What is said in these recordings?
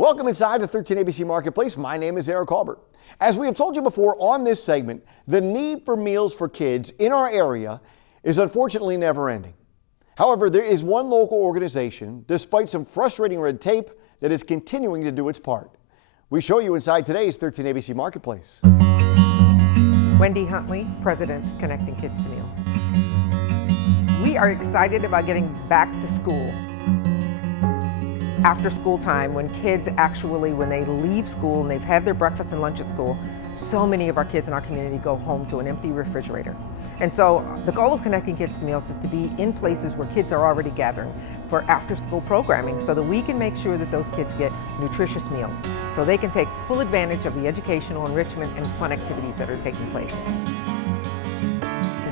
Welcome inside the 13 ABC Marketplace. My name is Eric Albert. As we have told you before on this segment, the need for meals for kids in our area is unfortunately never ending. However, there is one local organization, despite some frustrating red tape, that is continuing to do its part. We show you inside today's 13 ABC Marketplace. Wendy Huntley, President, Connecting Kids to Meals. We are excited about getting back to school. After school time, when kids actually, when they leave school and they've had their breakfast and lunch at school, so many of our kids in our community go home to an empty refrigerator. And so the goal of Connecting Kids to Meals is to be in places where kids are already gathering for after-school programming so that we can make sure that those kids get nutritious meals so they can take full advantage of the educational enrichment and fun activities that are taking place.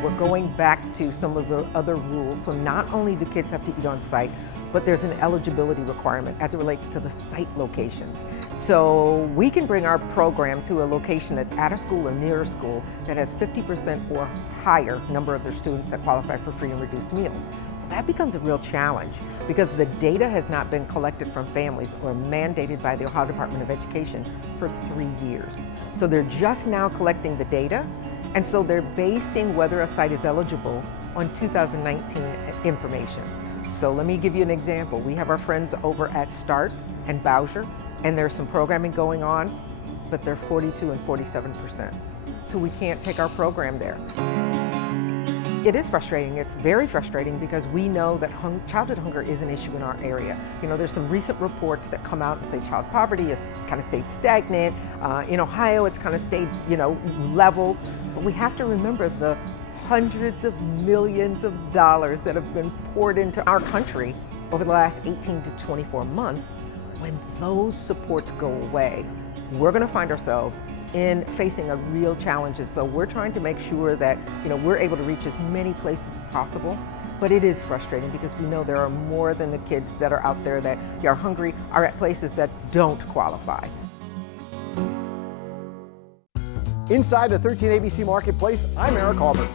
We're going back to some of the other rules, so not only do kids have to eat on site, but there's an eligibility requirement as it relates to the site locations. So we can bring our program to a location that's at a school or near a school that has 50% or higher number of their students that qualify for free and reduced meals. That becomes a real challenge because the data has not been collected from families or mandated by the Ohio Department of Education for 3 years. So they're just now collecting the data, and so they're basing whether a site is eligible on 2019 information. So let me give you an example. We have our friends over at START and Bowsher, and there's some programming going on, but they're 42 and 47%. So we can't take our program there. It is frustrating. It's very frustrating because we know that childhood hunger is an issue in our area. You know, there's some recent reports that come out and say child poverty has kind of stayed stagnant. In Ohio, it's kind of stayed, level. But we have to remember the hundreds of millions of dollars that have been poured into our country over the last 18 to 24 months. When those supports go away, we're going to find ourselves in facing a real challenge. And so we're trying to make sure that we're able to reach as many places as possible. But it is frustrating because we know there are more than the kids that are out there that are hungry are at places that don't qualify. Inside the 13 ABC Marketplace, I'm Eric Albert.